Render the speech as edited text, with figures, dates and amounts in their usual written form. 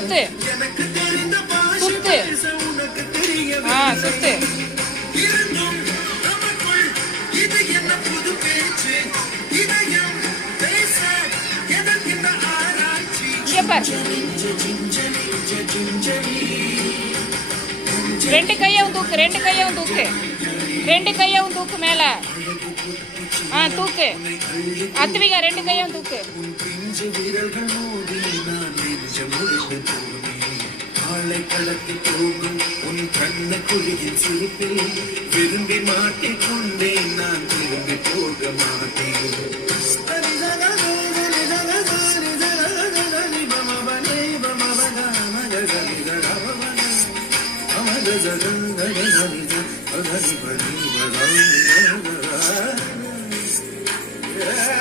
சுத்து சுத்து. சுத்து. இங்க பாரு. ரெண்டு கையவும் தூக்கு, ரெண்டு கையவும் தூக்கு, ரெண்டு கையவும் தூக்கு மேல. தூக்கு அத்விகா, ரெண்டு கையும் தூக்கு. விரும்பி மாட்டிக்கொண்டேன் நான், திரும்பி போக மாட்டேன். Yeah.